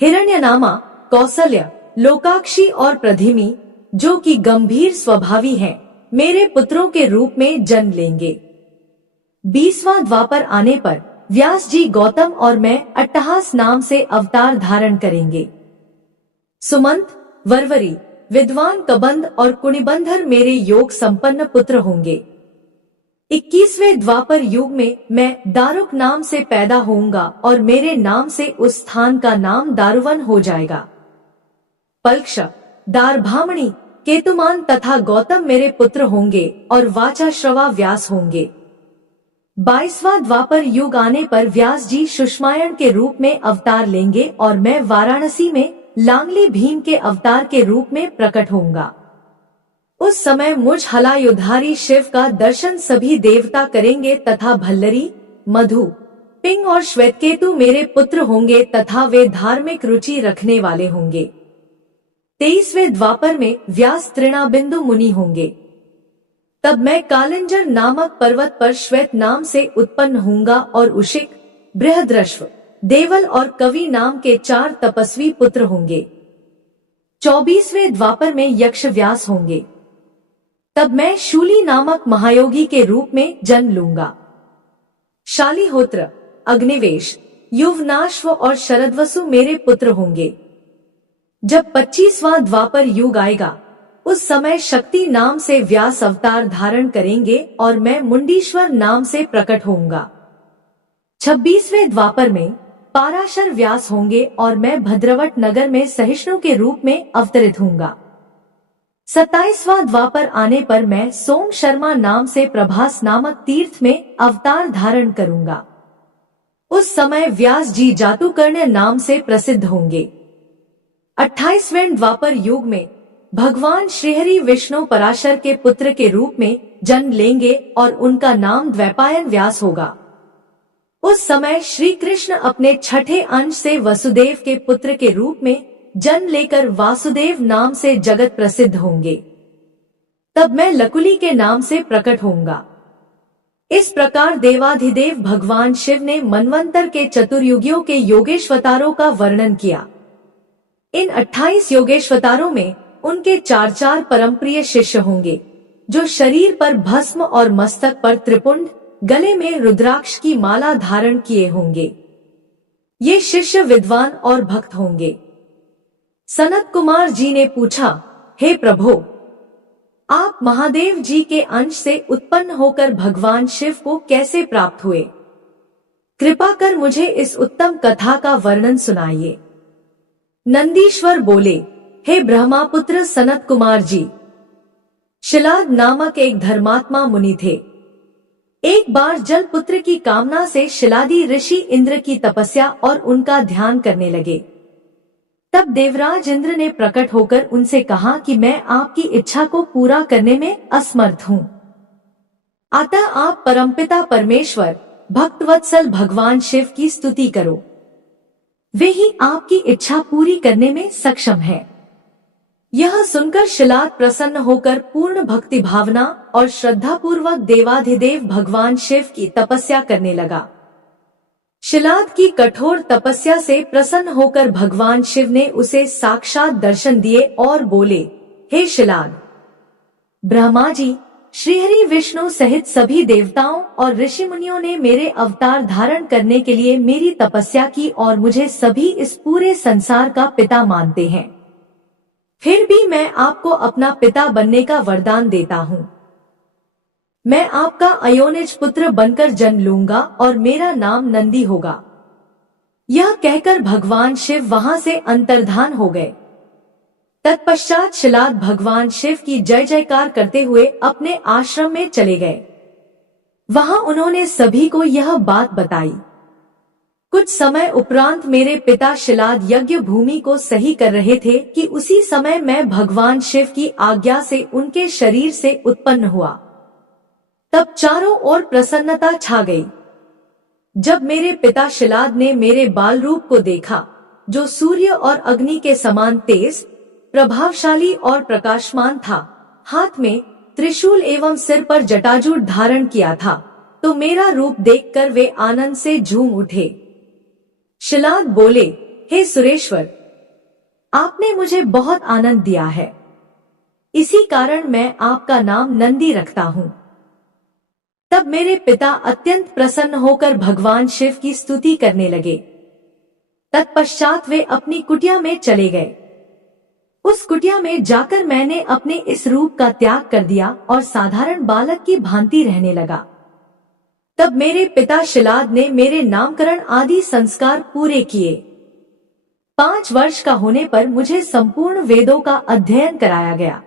हिरण्यनामा, कौसल्य, लोकाक्षी और प्रधिमी, जो कि गंभीर स्वभावी हैं, मेरे पुत्रों के रूप में जन्म लेंगे। 20वां द्वापर आने पर व्यास जी गौतम और मैं अट्टहास नाम से अवतार धारण करेंगे। सुमंत, वरवरी, विद्वान कबंध और कुणिबंधर मेरे योग संपन्न पुत्र होंगे। 21वें द्वापर युग में मैं दारुक नाम से पैदा होऊंगा और मेरे नाम से उस स्थान का नाम दारुवन हो जाएगा। पल्क्ष, दारभामणि, केतुमान तथा गौतम मेरे पुत्र होंगे और वाचाश्रवा व्यास होंगे। 22वां द्वापर युग आने पर व्यास जी सुषमायण के रूप में अवतार लेंगे और मैं वाराणसी में लांगली भीम के अवतार के रूप में प्रकट होऊंगा। उस समय मुझ हलायुधारी शिव का दर्शन सभी देवता करेंगे तथा भल्लरी, मधु, पिंग और श्वेतकेतु मेरे पुत्र होंगे तथा वे धार्मिक रुचि रखने वाले होंगे। 23वें द्वापर में व्यास तृणाबिंदु मुनि होंगे। तब मैं कालिंजर नामक पर्वत पर श्वेत नाम से उत्पन्न होऊंगा और उशिक, बृहद्रश्व, देवल और कवि नाम के 4 तपस्वी पुत्र होंगे। 24वें द्वापर में यक्ष व्यास होंगे। तब मैं शूली नामक महायोगी के रूप में जन्म लूंगा। शालिहोत्र, अग्निवेश, युवनाश्व और शरदवसु मेरे पुत्र होंगे। जब 25वां द्वापर युग आएगा उस समय शक्ति नाम से व्यास अवतार धारण करेंगे और मैं मुंडीश्वर नाम से प्रकट होऊंगा। 26वें द्वापर में पाराशर व्यास होंगे और मैं भद्रवट नगर में सहिष्णु के रूप में अवतरित होऊंगा। 27वां द्वापर आने पर मैं सोम शर्मा नाम से प्रभास नामक तीर्थ में अवतार धारण करूंगा। उस समय व्यास जी जातुकर्ण नाम से प्रसिद्ध होंगे। 28वें द्वापर युग में भगवान श्रीहरि विष्णु पराशर के पुत्र के रूप में जन्म लेंगे और उनका नाम द्वैपायन व्यास होगा। उस समय श्री कृष्ण अपने छठे अंश से वसुदेव के पुत्र के रूप में जन्म लेकर वासुदेव नाम से जगत प्रसिद्ध होंगे। तब मैं लकुली के नाम से प्रकट होऊंगा। इस प्रकार देवाधिदेव भगवान शिव ने मनवंतर के चतुर्युगियों के योगेश्वतारों का वर्णन किया। इन 28 योगेश्वतारों में उनके 4 परमप्रिय शिष्य होंगे, जो शरीर पर भस्म और मस्तक पर त्रिपुंड, गले में रुद्राक्ष की माला धारण किए होंगे। ये शिष्य विद्वान और भक्त होंगे। सनत कुमार जी ने पूछा, हे प्रभो, आप महादेव जी के अंश से उत्पन्न होकर भगवान शिव को कैसे प्राप्त हुए? कृपा कर मुझे इस उत्तम कथा का वर्णन सुनाइए। नंदीश्वर बोले, हे ब्रह्मापुत्र सनत कुमार जी, शिलाद नामक एक धर्मात्मा मुनि थे। एक बार जल पुत्र की कामना से शिलादी ऋषि इंद्र की तपस्या और उनका ध्यान करने लगे। तब देवराज इंद्र ने प्रकट होकर उनसे कहा कि मैं आपकी इच्छा को पूरा करने में असमर्थ हूँ। अतः आप परमपिता परमेश्वर भक्तवत्सल भगवान शिव की स्तुति करो। वे ही आपकी इच्छा पूरी करने में सक्षम है। यह सुनकर शिलाद प्रसन्न होकर पूर्ण भक्ति भावना और श्रद्धा पूर्वक देवाधिदेव भगवान शिव की तपस्या करने लगा। शिलाद की कठोर तपस्या से प्रसन्न होकर भगवान शिव ने उसे साक्षात दर्शन दिए और बोले, हे शिलाद, ब्रह्मा जी, श्रीहरि विष्णु सहित सभी देवताओं और ऋषि मुनियों ने मेरे अवतार धारण करने के लिए मेरी तपस्या की और मुझे सभी इस पूरे संसार का पिता मानते हैं। फिर भी मैं आपको अपना पिता बनने का वरदान देता हूँ। मैं आपका अयोनिज पुत्र बनकर जन्म लूंगा और मेरा नाम नंदी होगा। यह कहकर भगवान शिव वहां से अंतर्धान हो गए। तत्पश्चात शिलाद भगवान शिव की जय जयकार करते हुए अपने आश्रम में चले गए। वहां उन्होंने सभी को यह बात बताई। कुछ समय उपरांत मेरे पिता शिलाद यज्ञ भूमि को सही कर रहे थे कि उसी समय मैं भगवान शिव की आज्ञा से उनके शरीर से उत्पन्न हुआ। तब चारों ओर प्रसन्नता छा गई। जब मेरे पिता शिलाद ने मेरे बाल रूप को देखा, जो सूर्य और अग्नि के समान तेज, प्रभावशाली और प्रकाशमान था, हाथ में त्रिशूल एवं सिर पर जटाजूट धारण किया था, तो मेरा रूप देखकर वे आनंद से झूम उठे। शिलाद बोले, हे सुरेश्वर, आपने मुझे बहुत आनंद दिया है, इसी कारण मैं आपका नाम नंदी रखता हूँ। तब मेरे पिता अत्यंत प्रसन्न होकर भगवान शिव की स्तुति करने लगे। तत्पश्चात वे अपनी कुटिया में चले गए। उस कुटिया में जाकर मैंने अपने इस रूप का त्याग कर दिया और साधारण बालक की भांति रहने लगा। तब मेरे पिता शिलाद ने मेरे नामकरण आदि संस्कार पूरे किए। 5 वर्ष का होने पर मुझे संपूर्ण वेदों का अध्ययन कराया गया।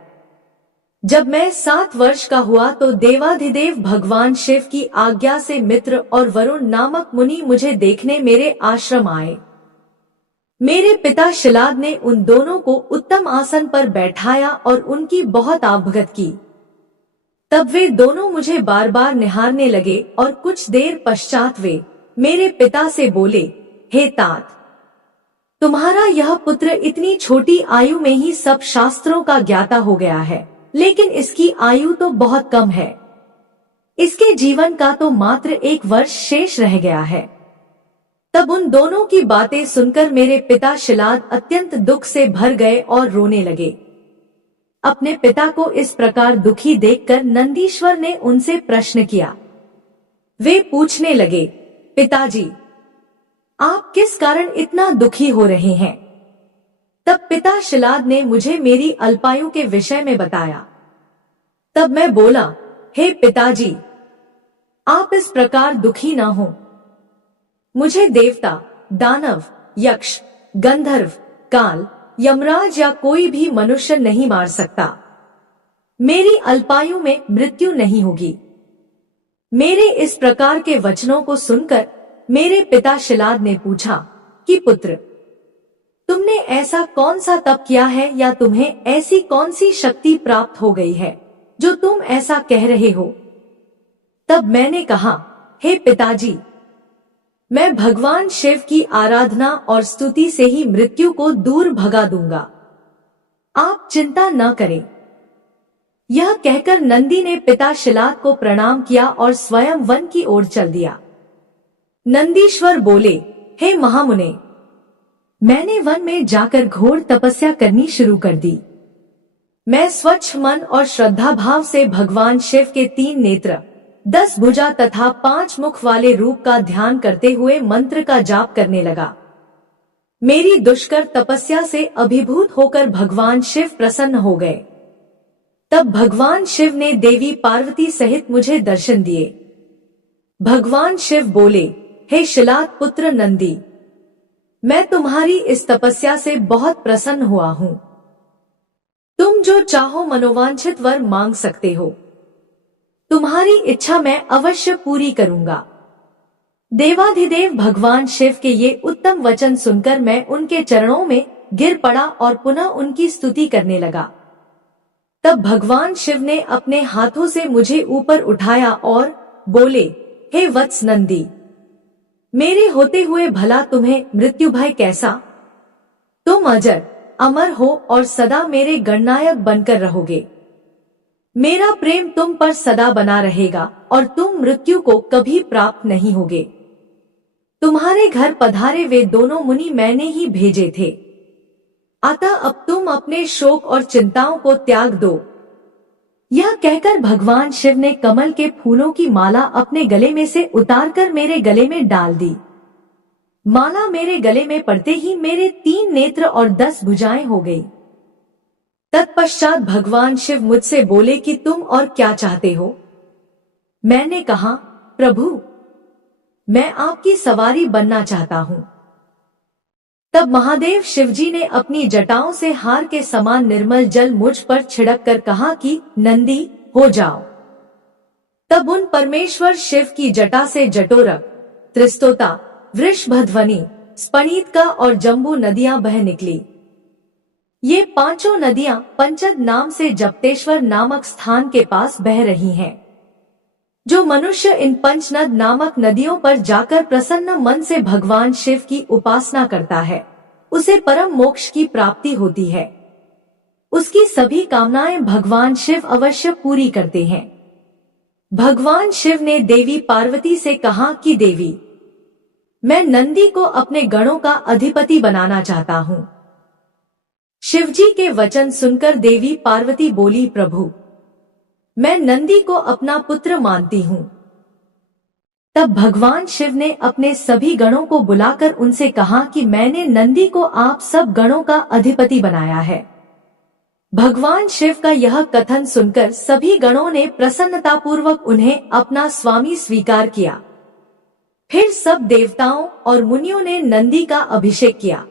जब मैं 7 वर्ष का हुआ तो देवाधिदेव भगवान शिव की आज्ञा से मित्र और वरुण नामक मुनि मुझे देखने मेरे आश्रम आए। मेरे पिता शिलाद ने उन दोनों को उत्तम आसन पर बैठाया और उनकी बहुत आवभगत की। तब वे दोनों मुझे बार बार निहारने लगे और कुछ देर पश्चात वे मेरे पिता से बोले, हे तात, तुम्हारा यह पुत्र इतनी छोटी आयु में ही सब शास्त्रों का ज्ञाता हो गया है, लेकिन इसकी आयु तो बहुत कम है। इसके जीवन का तो मात्र 1 वर्ष शेष रह गया है। तब उन दोनों की बातें सुनकर मेरे पिता शिलाद अत्यंत दुख से भर गए और रोने लगे। अपने पिता को इस प्रकार दुखी देखकर नंदीश्वर ने उनसे प्रश्न किया। वे पूछने लगे, पिताजी, आप किस कारण इतना दुखी हो रहे हैं? तब पिता शिलाद ने मुझे मेरी अल्पायु के विषय में बताया। तब मैं बोला, हे पिताजी, आप इस प्रकार दुखी ना हो। मुझे देवता, दानव, यक्ष, गंधर्व, काल, यमराज या कोई भी मनुष्य नहीं मार सकता। मेरी अल्पायु में मृत्यु नहीं होगी। मेरे इस प्रकार के वचनों को सुनकर मेरे पिता शिलाद ने पूछा कि पुत्र, तुमने ऐसा कौन सा तप किया है या तुम्हें ऐसी कौन सी शक्ति प्राप्त हो गई है जो तुम ऐसा कह रहे हो? तब मैंने कहा, हे पिताजी, मैं भगवान शिव की आराधना और स्तुति से ही मृत्यु को दूर भगा दूंगा। आप चिंता न करें। यह कहकर नंदी ने पिता शिलाद को प्रणाम किया और स्वयं वन की ओर चल दिया। नंदीश्वर बोले, हे महामुने, मैंने वन में जाकर घोर तपस्या करनी शुरू कर दी। मैं स्वच्छ मन और श्रद्धा भाव से भगवान शिव के 3 नेत्र, 10 भुजा तथा 5 मुख वाले रूप का ध्यान करते हुए मंत्र का जाप करने लगा। मेरी दुष्कर तपस्या से अभिभूत होकर भगवान शिव प्रसन्न हो गए। तब भगवान शिव ने देवी पार्वती सहित मुझे दर्शन दिए। भगवान शिव बोले, हे शिलाद पुत्र नंदी, मैं तुम्हारी इस तपस्या से बहुत प्रसन्न हुआ हूँ। तुम जो चाहो मनोवांछित वर मांग सकते हो। तुम्हारी इच्छा मैं अवश्य पूरी करूंगा। देवाधिदेव भगवान शिव के ये उत्तम वचन सुनकर मैं उनके चरणों में गिर पड़ा और पुनः उनकी स्तुति करने लगा। तब भगवान शिव ने अपने हाथों से मुझे ऊपर उठाया और बोले, हे वत्स नंदी, मेरे होते हुए भला तुम्हें मृत्यु भय कैसा? तुम अजर अमर हो और सदा मेरे गणनायक बनकर रहोगे। मेरा प्रेम तुम पर सदा बना रहेगा और तुम मृत्यु को कभी प्राप्त नहीं होगे। तुम्हारे घर पधारे वे दोनों मुनि मैंने ही भेजे थे, अतः अब तुम अपने शोक और चिंताओं को त्याग दो। यह कहकर भगवान शिव ने कमल के फूलों की माला अपने गले में से उतारकर मेरे गले में डाल दी। माला मेरे गले में पड़ते ही मेरे 3 नेत्र और 10 भुजाएं हो गई। तत्पश्चात भगवान शिव मुझसे बोले कि तुम और क्या चाहते हो? मैंने कहा, प्रभु, मैं आपकी सवारी बनना चाहता हूँ। तब महादेव शिवजी ने अपनी जटाओं से हार के समान निर्मल जल मुझ पर छिड़क कर कहा कि नंदी हो जाओ। तब उन परमेश्वर शिव की जटा से जटोरक, त्रिस्तोता, वृषभध्वनि, स्पणितका और जम्बू नदियां बह निकली। ये 5 नदियां पंचद नाम से जप्तेश्वर नामक स्थान के पास बह रही हैं। जो मनुष्य इन पंचनद नामक नदियों पर जाकर प्रसन्न मन से भगवान शिव की उपासना करता है, उसे परम मोक्ष की प्राप्ति होती है। उसकी सभी कामनाएं भगवान शिव अवश्य पूरी करते हैं। भगवान शिव ने देवी पार्वती से कहा कि देवी, मैं नंदी को अपने गणों का अधिपति बनाना चाहता हूँ। शिवजी के वचन सुनकर देवी पार्वती बोली, प्रभु, मैं नंदी को अपना पुत्र मानती हूँ। तब भगवान शिव ने अपने सभी गणों को बुलाकर उनसे कहा कि मैंने नंदी को आप सब गणों का अधिपति बनाया है। भगवान शिव का यह कथन सुनकर सभी गणों ने प्रसन्नतापूर्वक उन्हें अपना स्वामी स्वीकार किया। फिर सब देवताओं और मुनियों ने नंदी का अभिषेक किया।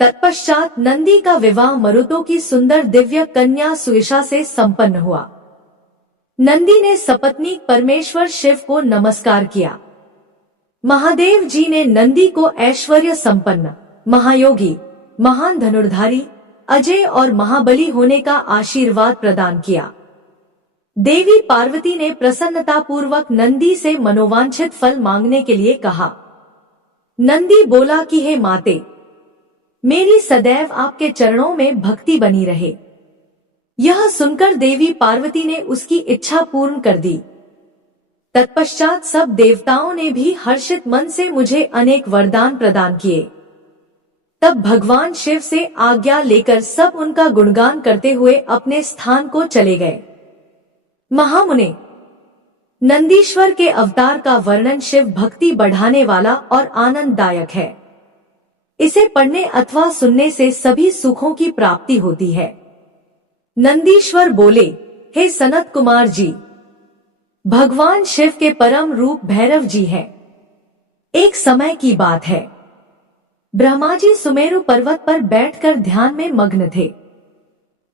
तत्पश्चात नंदी का विवाह मरुतों की सुंदर दिव्य कन्या सुयशा से संपन्न हुआ। नंदी ने सपत्नीक परमेश्वर शिव को नमस्कार किया। महादेव जी ने नंदी को ऐश्वर्य संपन्न, महायोगी, महान धनुर्धारी, अजय और महाबली होने का आशीर्वाद प्रदान किया। देवी पार्वती ने प्रसन्नतापूर्वक नंदी से मनोवांछित फल मांगने के लिए कहा। नंदी बोला कि हे माते, मेरी सदैव आपके चरणों में भक्ति बनी रहे। यह सुनकर देवी पार्वती ने उसकी इच्छा पूर्ण कर दी। तत्पश्चात सब देवताओं ने भी हर्षित मन से मुझे अनेक वरदान प्रदान किए। तब भगवान शिव से आज्ञा लेकर सब उनका गुणगान करते हुए अपने स्थान को चले गए। महामुने, नंदीश्वर के अवतार का वर्णन शिव भक्ति बढ़ाने वाला और आनंददायक है। इसे पढ़ने अथवा सुनने से सभी सुखों की प्राप्ति होती है। नंदीश्वर बोले, हे सनत कुमार जी, भगवान शिव के परम रूप भैरव जी हैं। एक समय की बात है, ब्रह्मा जी सुमेरु पर्वत पर बैठकर ध्यान में मग्न थे।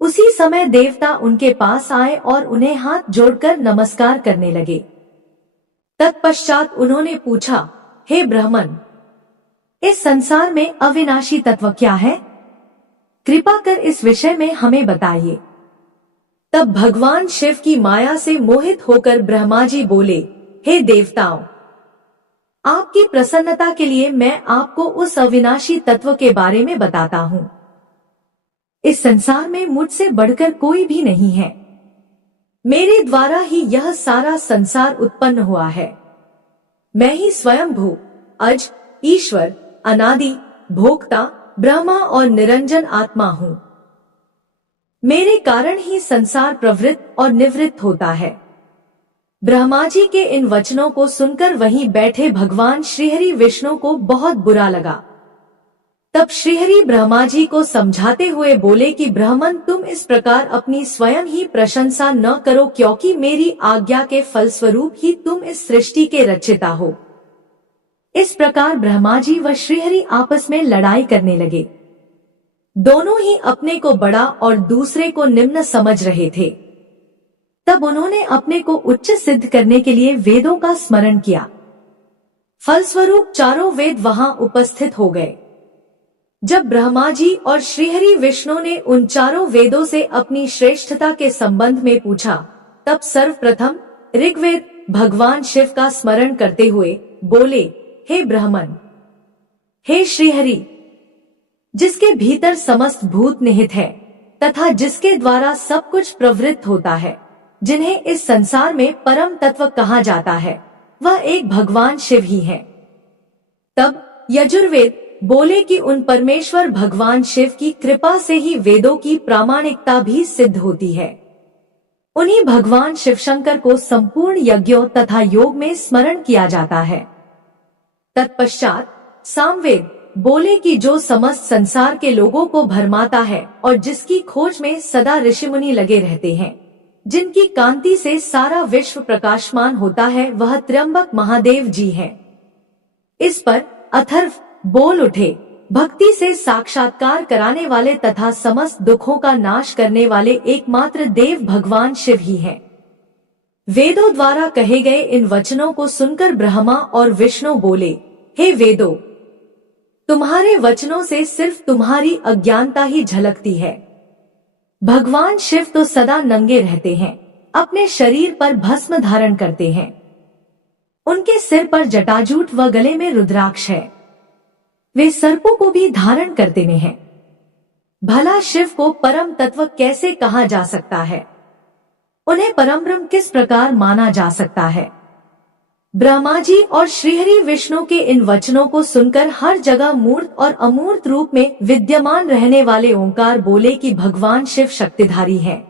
उसी समय देवता उनके पास आए और उन्हें हाथ जोड़कर नमस्कार करने लगे। तत्पश्चात उन्होंने पूछा, हे ब्राह्मण, इस संसार में अविनाशी तत्व क्या है? कृपा कर इस विषय में हमें बताइए। तब भगवान शिव की माया से मोहित होकर ब्रह्मा जी बोले, हे देवताओं, आपकी प्रसन्नता के लिए मैं आपको उस अविनाशी तत्व के बारे में बताता हूँ। इस संसार में मुझसे बढ़कर कोई भी नहीं है। मेरे द्वारा ही यह सारा संसार उत्पन्न हुआ है। मैं ही स्वयंभू, अज, ईश्वर, अनादि, भोक्ता, ब्रह्मा और निरंजन आत्मा हूँ। मेरे कारण ही संसार प्रवृत्त और निवृत्त होता है। ब्रह्मा जी के इन वचनों को सुनकर वहीं बैठे भगवान श्रीहरि विष्णु को बहुत बुरा लगा। तब श्रीहरि ब्रह्मा जी को समझाते हुए बोले कि ब्राह्मण, तुम इस प्रकार अपनी स्वयं ही प्रशंसा न करो, क्योंकि मेरी आज्ञा के फलस्वरूप ही तुम इस सृष्टि के रचयिता हो। इस प्रकार ब्रह्मा जी व श्रीहरि आपस में लड़ाई करने लगे। दोनों ही अपने को बड़ा और दूसरे को निम्न समझ रहे थे। तब उन्होंने अपने को उच्च सिद्ध करने के लिए वेदों का स्मरण किया। फलस्वरूप चारों वेद वहां उपस्थित हो गए। जब ब्रह्मा जी और श्रीहरि विष्णु ने उन चारों वेदों से अपनी श्रेष्ठता के संबंध में पूछा, तब सर्वप्रथम ऋग्वेद, भगवान शिव का स्मरण करते हुए बोले, हे ब्रह्मन, हे श्रीहरि, जिसके भीतर समस्त भूत निहित है तथा जिसके द्वारा सब कुछ प्रवृत्त होता है, जिन्हें इस संसार में परम तत्व कहा जाता है, वह एक भगवान शिव ही है। तब यजुर्वेद बोले कि उन परमेश्वर भगवान शिव की कृपा से ही वेदों की प्रामाणिकता भी सिद्ध होती है। उन्हीं भगवान शिव शंकर को संपूर्ण यज्ञों तथा योग में स्मरण किया जाता है। तत्पश्चात सामवेद बोले कि जो समस्त संसार के लोगों को भरमाता है और जिसकी खोज में सदा ऋषि मुनि लगे रहते हैं, जिनकी कांति से सारा विश्व प्रकाशमान होता है, वह त्र्यंबक महादेव जी हैं। इस पर अथर्व बोल उठे, भक्ति से साक्षात्कार कराने वाले तथा समस्त दुखों का नाश करने वाले एकमात्र देव भगवान शिव ही हैं। वेदों द्वारा कहे गए इन वचनों को सुनकर ब्रह्मा और विष्णु बोले, हे वेदों, तुम्हारे वचनों से सिर्फ तुम्हारी अज्ञानता ही झलकती है। भगवान शिव तो सदा नंगे रहते हैं, अपने शरीर पर भस्म धारण करते हैं। उनके सिर पर जटाजूट व गले में रुद्राक्ष है। वे सर्पों को भी धारण करते हैं। भला शिव को परम तत्व कैसे कहा जा सकता है? उन्हें परम ब्रह्म किस प्रकार माना जा सकता है? ब्रह्मा जी और श्रीहरि विष्णु के इन वचनों को सुनकर हर जगह मूर्त और अमूर्त रूप में विद्यमान रहने वाले ओंकार बोले कि भगवान शिव शक्तिधारी हैं।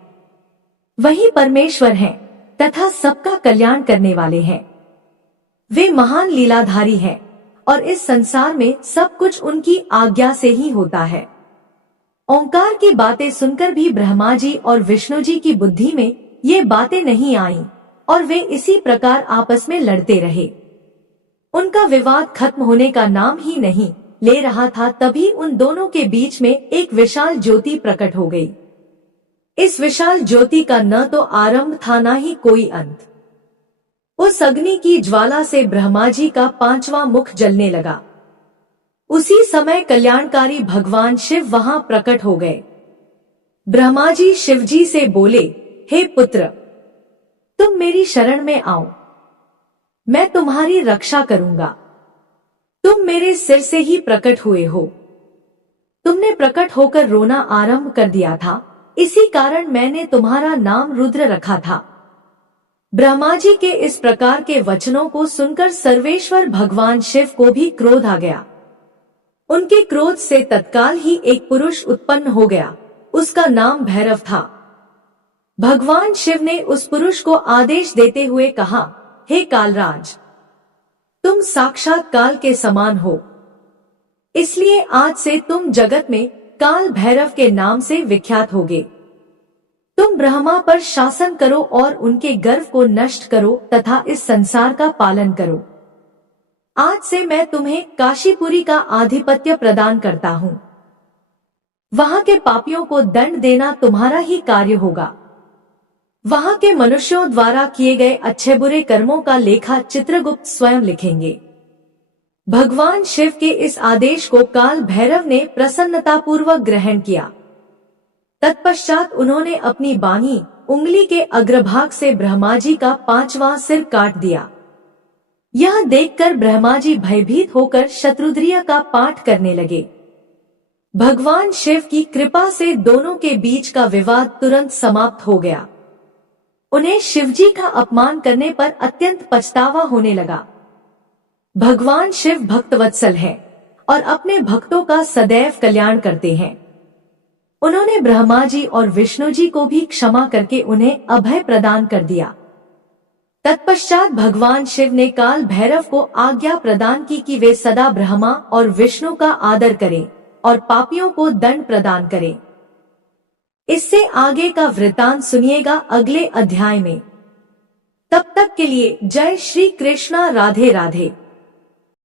वही परमेश्वर हैं तथा सबका कल्याण करने वाले हैं। वे महान लीलाधारी हैं और इस संसार में सब कुछ उनकी आज्ञा से ही होता है। ओंकार की बातें सुनकर भी ब्रह्मा जी और विष्णु जी की बुद्धि में ये बातें नहीं आईं और वे इसी प्रकार आपस में लड़ते रहे। उनका विवाद खत्म होने का नाम ही नहीं ले रहा था। तभी उन दोनों के बीच में एक विशाल ज्योति प्रकट हो गई। इस विशाल ज्योति का न तो आरंभ था न ही कोई अंत। उस अग्नि की ज्वाला से ब्रह्मा जी का 5वां मुख जलने लगा। उसी समय कल्याणकारी भगवान शिव वहां प्रकट हो गए। ब्रह्मा जी शिव जी से बोले, हे पुत्र, तुम मेरी शरण में आओ, मैं तुम्हारी रक्षा करूंगा। तुम मेरे सिर से ही प्रकट हुए हो। तुमने प्रकट होकर रोना आरंभ कर दिया था, इसी कारण मैंने तुम्हारा नाम रुद्र रखा था। ब्रह्मा जी के इस प्रकार के वचनों को सुनकर सर्वेश्वर भगवान शिव को भी क्रोध आ गया। उनके क्रोध से तत्काल ही एक पुरुष उत्पन्न हो गया। उसका नाम भैरव था। भगवान शिव ने उस पुरुष को आदेश देते हुए कहा, हे कालराज, तुम साक्षात काल के समान हो, इसलिए आज से तुम जगत में काल भैरव के नाम से विख्यात होगे। तुम ब्रह्मा पर शासन करो और उनके गर्व को नष्ट करो तथा इस संसार का पालन करो। आज से मैं तुम्हें काशीपुरी का आधिपत्य प्रदान करता हूँ। वहां के पापियों को दंड देना तुम्हारा ही कार्य होगा। वहां के मनुष्यों द्वारा किए गए अच्छे बुरे कर्मों का लेखा चित्रगुप्त स्वयं लिखेंगे। भगवान शिव के इस आदेश को काल भैरव ने प्रसन्नतापूर्वक ग्रहण किया। तत्पश्चात उन्होंने अपनी बाहीं उंगली के अग्रभाग से ब्रह्मा जी का 5वां सिर काट दिया। यह देखकर ब्रह्मा जी भयभीत होकर शत्रुद्रिय का पाठ करने लगे। भगवान शिव की कृपा से दोनों के बीच का विवाद तुरंत समाप्त हो गया। उन्हें शिवजी का अपमान करने पर अत्यंत पछतावा होने लगा। भगवान शिव भक्तवत्सल हैं और अपने भक्तों का सदैव कल्याण करते हैं। उन्होंने ब्रह्मा जी और विष्णु जी को भी क्षमा करके उन्हें अभय प्रदान कर दिया। तत्पश्चात भगवान शिव ने काल भैरव को आज्ञा प्रदान की कि वे सदा ब्रह्मा और विष्णु का आदर करें और पापियों को दंड प्रदान करें। इससे आगे का वृतांत सुनिएगा अगले अध्याय में। तब तक के लिए जय श्री कृष्णा, राधे राधे।